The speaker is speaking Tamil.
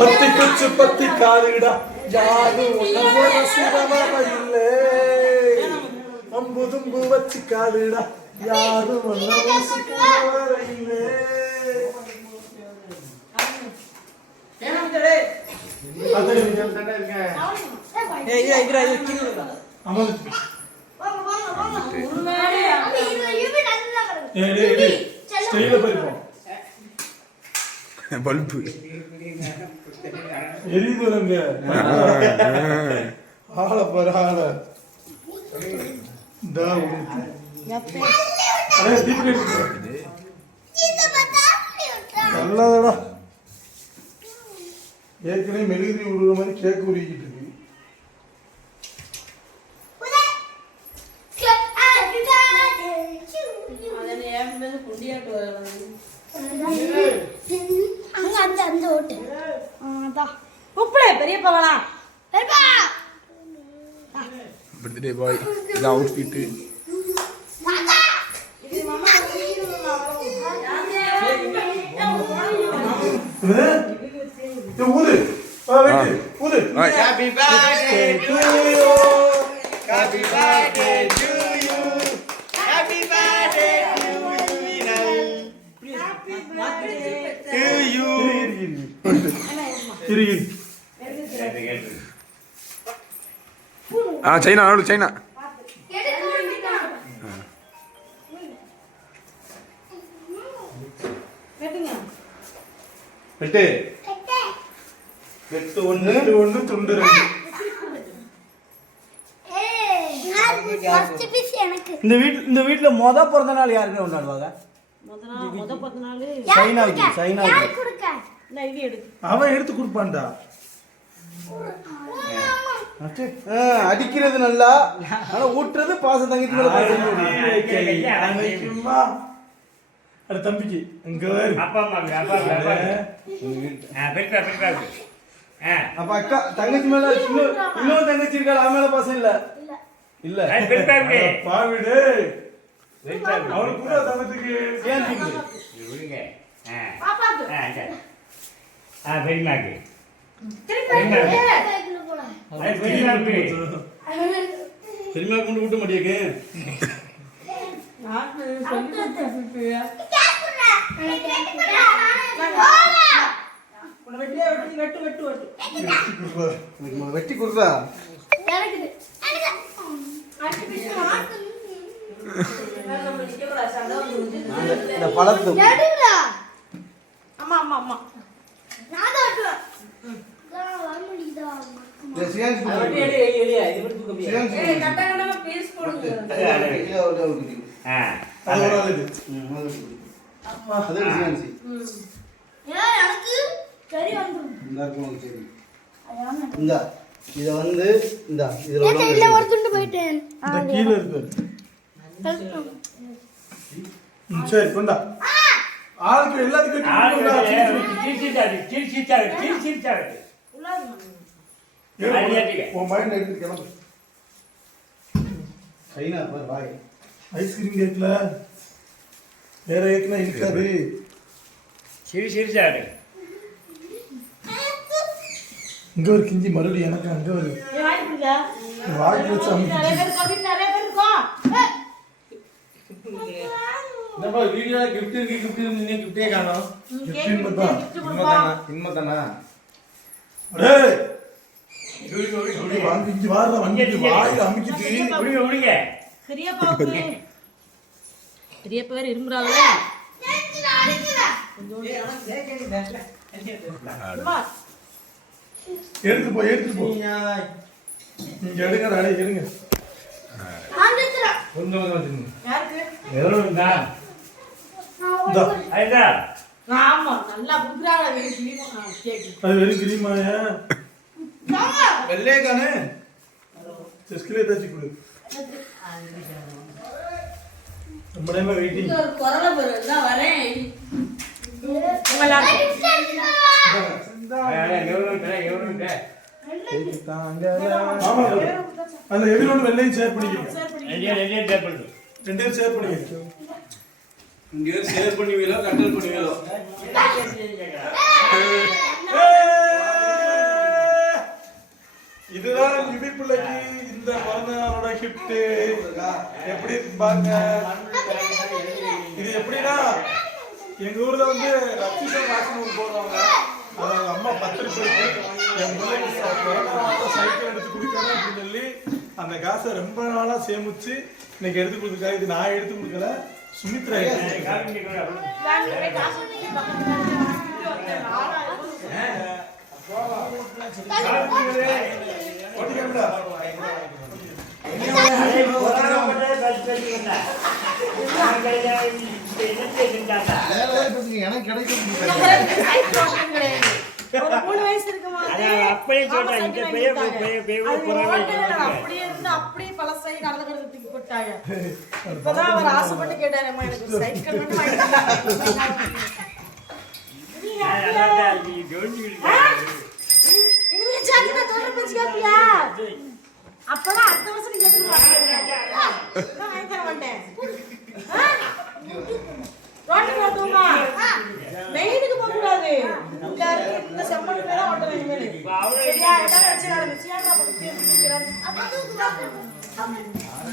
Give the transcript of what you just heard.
பத்தி குச்சு பத்தி காலுடா யாரும் உன்னவோ ரசிகமாயில்லே அம்பு தும்பு வச்சு காலுடா யாரும் பல்பு. எரியுது வருங்க ஆள. பாரு நல்லதடா. ஏற்கனவே மெழுகுதி உருகிற மாதிரி கேக் உருகிட்டு இருக்கு. அங்க அந்த அந்த ஓட்டு. உப்புளே பெரியப்பா! வேணா பர்த்டே பாய் இது? ஊது. வெட்டு. ஊது. பாய் Happy ஆ சைனா நடு சைனா. வெட்டு வெட்டு ரெண்டு ஒண்ணு துண்டு ரெண்டு. இந்த வீட்டு இந்த வீட்டுல முத பிறந்த நாள் யாருமே கொண்டாடுவாங்க? சைனாவுக்கு, கொடுக்க? சைனாவுக்கு. அவன் எடுத்து கொடுப்பான்டா. அடிக்கிறது நல்லா. ஆனா ஊட்டுறது பாசம் தங்கச்சி மேல பாசம் அட தம்பிக்கு இங்க வேறு அப்பா அம்மாவுக்கு அப்பா அப்பா. ஆ பெற்றா பெற்றா ஆ. அப்ப அக்கா தங்கச்சி மேல இன்னொரு தங்கச்சி இருக்கா அவன் மேல பாசம் இல்ல? இல்ல. பாவிடு. அவனுக்கு கூட தங்கத்துக்கு ஏன்? விடுங்க. ஆ. பெரியமாக்கு பெரியமாக்கு பெரியம்மா கொண்டு விட்டு மாட்டியாக்கு? வெட்டு வெட்டு வெட்டு வெட்டு. வெட்டி கொடுத்தா பழத்து எடுடா அம்மா அம்மா அம்மா நான் தான் வெட்டுவேன் நான் வர முடியுதா இந்த சியான்ஸ் சியான்ஸ் ஏய் கட்ட கட்டமா பீஸ் போடுங்க ஆ அது ஒரு ஆள் இது அது சியான்சி ஏன் எனக்கு சரி வந்துரும் இந்த இருக்கு உனக்கு சரி அதான் இந்த இத வந்து இந்த இதுல ஏன் இல்ல ஒரு துண்டு போயிட்டேன் இந்த கீழே இருக்கு ம், சரி கொண்டா ஆளுக்கு எல்லாத்துக்கும் உன் மகன் எடுத்து கிளம்பு. சைனா பாரு பாய் ஐஸ்கிரீம் கேட்கல வேற கேட்கலாம் இருக்காது. சிரி சிரிச்சாரு இங்க ஒரு கிஞ்சி மறுபடியும் எனக்கு அங்க ஒரு இருக்கோம் என்னப்பா வீடியோ கிஃப்ட் இருக்கு கிஃப்ட் இருக்கு நீ கிஃப்டே காணோம். பார்த்தா இன்மதானா இன்மதானா டேய் வாங்கி இஞ்சி வாடுற வண்டிக்கு வாயில பெரியப்பாவுக்கு பெரியப்பா வேற இருமுறாங்களே எடுத்து போ எடுத்து போ நீங்க எடுங்க எடுங்க கொஞ்சம் கொஞ்சம் ஆமா நல்லா குடுக்குறாங்க அது வெறும் கிரீமாயா தச்சு கொடு. ரொம்ப நேரமா வெயிட்டிங் ஒரு குரலை பெரு தான் வரேன். ஆமா அந்த எதிரோட வெள்ளையும் ஷேர் பண்ணிக்கோங்க. ரெண்டு பேரும் ஷேர் பண்ணிக்கோங்க. ஷேர் பண்ணுவீங்களோ கட்டல் பண்ணுவீங்களோ ஏய்! கிஃப்ட் எப்படி இருக்கு பாருங்க இது எப்படின்னா எங்க ஊர்ல வந்து ரத்திசம் காசுன்னு போடுறாங்க அது அவங்க அம்மா பத்திரிக்கை என் பிள்ளைக்கு சைக்கிள் எடுத்து கொடுக்கணும் அப்படின்னு சொல்லி அந்த காசை ரொம்ப நாளா சேமிச்சு இன்னைக்கு எடுத்து கொடுத்துருக்காரு இது நான் எடுத்து கொடுக்கல சுமித்ரா எடுத்து கொடுத்துருக்காங்க. நான் போய் காசு கொடுத்து பக்கத்துல இருந்து வாங்கிட்டு வந்தேன். நாலாயிரம் ரூபாய் ஓட்டிக்கோங்களா? சைக்கிள் ஓட்டுறது கிடையாது. ஒரு மூணு வயசு இருக்குமா அப்படியே சொல்றேன். இங்க பெரிய பெரிய பெரிய அப்படியே இருந்து அப்படியே தூக்கி போட்டாங்க. இப்பதான் அவர் ஆசைப்பட்டு கேட்டாருமா எனக்கு சைக்கிள் மட்டும் வாங்கி Amen.